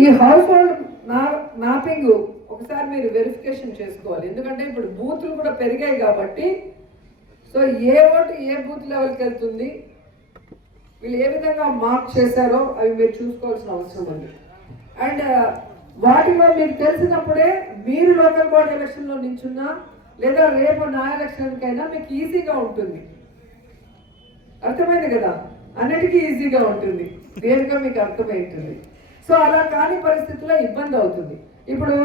ఈ house hold mapping ఒకసారి మీరు వెరిఫికేషన్ చేసుకోవాలి. ఎందుకంటే ఇప్పుడు బూతులు కూడా పెరిగాయి కాబట్టి, సో ఏ ఓటు ఏ బూత్ లెవెల్కి వెళ్తుంది, వీళ్ళు ఏ విధంగా మార్క్ చేశారో అవి మీరు చూసుకోవాల్సిన అవసరం ఉంది. అండ్ వాటిలో మీకు తెలిసినప్పుడే మీరు లోకల్ బాడీ ఎలక్షన్లో నించున్నా లేదా రేపు నా ఎలక్షన్కైనా మీకు ఈజీగా ఉంటుంది. అర్థమైంది కదా, అన్నిటికీ ఈజీగా ఉంటుంది, దేనిగా మీకు అర్థమై ఉంటుంది. సో అలా కాని పరిస్థితుల్లో ఇబ్బంది అవుతుంది. ఇప్పుడు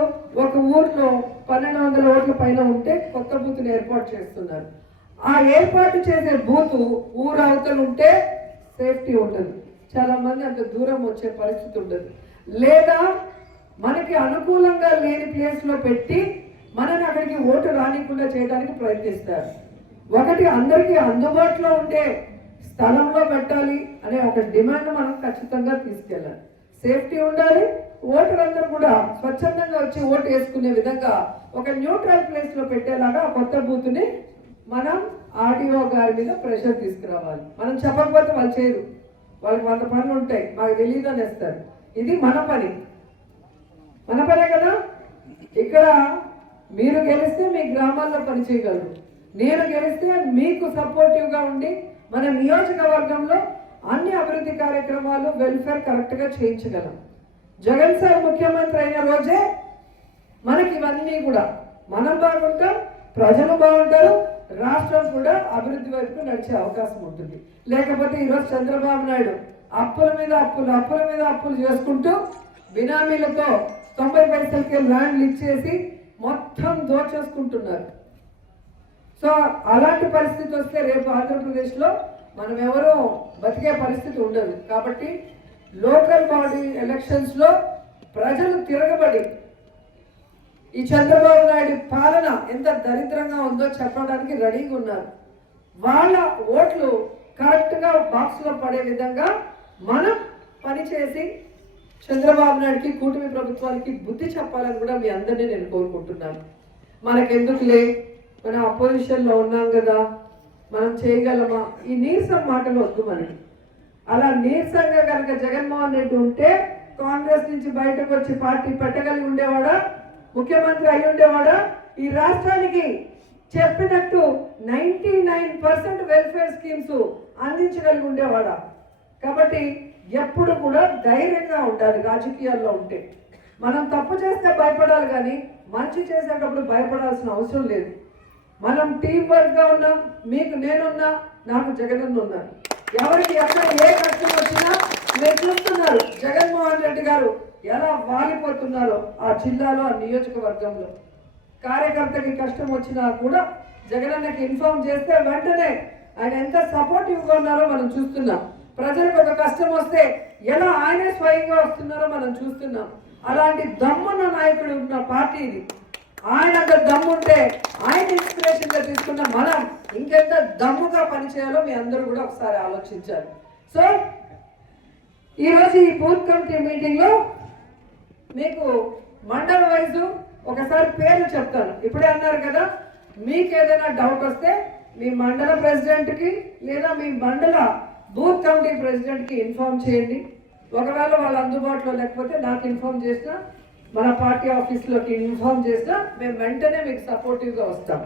ఒక ఊర్లో 1200 ఓట్ల పైన ఉంటే కొత్త బూత్ని ఏర్పాటు చేస్తున్నారు. ఆ ఏర్పాటు చేసే బూత్ ఊరు అవతలు ఉంటే సేఫ్టీ ఉండదు, చాలా మంది అంత దూరం వచ్చే పరిస్థితి ఉండదు. లేదా మనకి అనుకూలంగా లేని ప్లేస్లో పెట్టి మనని అక్కడికి ఓటు రానికుండా చేయడానికి ప్రయత్నిస్తారు. ఒకటి, అందరికీ అందుబాటులో ఉండే స్థలంలో పెట్టాలి అనే ఒక డిమాండ్ మనం ఖచ్చితంగా తీసుకెళ్ళాలి. సేఫ్టీ ఉండాలి, ఓటర్లందరూ కూడా స్వచ్ఛందంగా వచ్చి ఓటు వేసుకునే విధంగా ఒక న్యూట్రల్ ప్లేస్లో పెట్టేలాగా ఆ కొత్త బూత్ని మనం ఆర్డీఓ గారి మీద ప్రెషర్ తీసుకురావాలి. మనం చెప్పకపోతే వాళ్ళు చేయరు, వాళ్ళకి 100 పనులు ఉంటాయి, మాకు తెలియదు అనేస్తారు. ఇది మన పనే కదా. ఇక్కడ మీరు గెలిస్తే మీ గ్రామాల్లో పనిచేయగలరు, నేను గెలిస్తే మీకు సపోర్టివ్గా ఉండి మన నియోజకవర్గంలో అన్ని అభివృద్ధి కార్యక్రమాలు వెల్ఫేర్ కరెక్ట్గా చేయించగలం. జగన్ సార్ ముఖ్యమంత్రి అయిన రోజే మనకి ఇవన్నీ కూడా మనం బాగుంటాం, ప్రజలు బాగుంటారు, రాష్ట్రం కూడా అభివృద్ధి వైపు నడిచే అవకాశం ఉంటుంది. లేకపోతే ఈరోజు చంద్రబాబు నాయుడు అప్పుల మీద అప్పులు చేసుకుంటూ బినామీలతో 90 పైసలకే ల్యాండ్లు ఇచ్చేసి మొత్తం దోచేసుకుంటున్నారు. సో అలాంటి పరిస్థితి వస్తే రేపు ఆంధ్రప్రదేశ్లో మనం ఎవరో బతికే పరిస్థితి ఉండదు. కాబట్టి లోకల్ బాడీ ఎలక్షన్స్లో ప్రజలు తిరగబడి ఈ చంద్రబాబు నాయుడు పాలన ఎంత దరిద్రంగా ఉందో చెప్పడానికి రెడీగా ఉన్నారు. వాళ్ళ ఓట్లు కరెక్ట్గా బాక్స్లో పడే విధంగా మనం పనిచేసి చంద్రబాబు నాయుడికి, కూటమి ప్రభుత్వానికి బుద్ధి చెప్పాలని కూడా మీ అందరినీ నేను కోరుకుంటున్నాను. మనకెందుకులే, మనం అపోజిషన్లో ఉన్నాం కదా, మనం చేయగలమా, ఈ నీరసం మాటలు వద్దు మనకి. అలా నీరసంగా కనుక జగన్మోహన్ రెడ్డి ఉంటే కాంగ్రెస్ నుంచి బయటకు వచ్చి పార్టీ పెట్టగలిగి ఉండేవాడా, ముఖ్యమంత్రి అయి ఉండేవాడా, ఈ రాష్ట్రానికి చెప్పినట్టు 99% వెల్ఫేర్ స్కీమ్స్ అందించగలిగి ఉండేవాడా. కాబట్టి ఎప్పుడు కూడా ధైర్యంగా ఉండాలి. రాజకీయాల్లో ఉంటే మనం తప్పు చేస్తే భయపడాలి, కానీ మంచి చేసేటప్పుడు భయపడాల్సిన అవసరం లేదు. మనం టీం వర్క్గా ఉన్నాం, మీకు నేనున్నా, నాకు జగనన్న ఉన్నారు. ఎవరికి ఎక్కడ ఏ కష్టం వచ్చినా మీరు చూస్తున్నారు జగన్మోహన్ రెడ్డి గారు ఎలా వాలిపోతున్నారో ఆ జిల్లాలో, ఆ నియోజకవర్గంలో. కార్యకర్తకి కష్టం వచ్చినా కూడా జగనన్నకి ఇన్ఫార్మ్ చేస్తే వెంటనే ఆయన ఎంత సపోర్టివ్గా ఉన్నారో మనం చూస్తున్నాం. ప్రజలకు ఒక కష్టం వస్తే ఎలా ఆయనే స్వయంగా వస్తున్నారో మనం చూస్తున్నాం. అలాంటి దమ్మున్న నాయకుడు ఉన్న పార్టీ ఇది. ఆయన అంత దమ్ముంటే ఆయన ఇన్స్పిరేషన్గా తీసుకున్న మనం ఇంకెంత దమ్ముగా పనిచేయాలో మీ అందరూ కూడా ఒకసారి ఆలోచించాలి. సో ఈరోజు ఈ బూత్ కమిటీ మీటింగ్లో మీకు మండల వైజు ఒకసారి పేర్లు చెప్తాను. ఇప్పుడే అన్నారు కదా, మీకు ఏదైనా డౌట్ వస్తే మీ మండల ప్రెసిడెంట్కి లేదా మీ మండల బూత్ కమిటీ ప్రెసిడెంట్కి ఇన్ఫార్మ్ చేయండి. ఒకవేళ వాళ్ళు అందుబాటులో లేకపోతే నాకు ఇన్ఫార్మ్ చేసినా, మన పార్టీ ఆఫీస్లోకి ఇన్ఫార్మ్ చేసినా మేము వెంటనే మీకు సపోర్టివ్గా వస్తాం.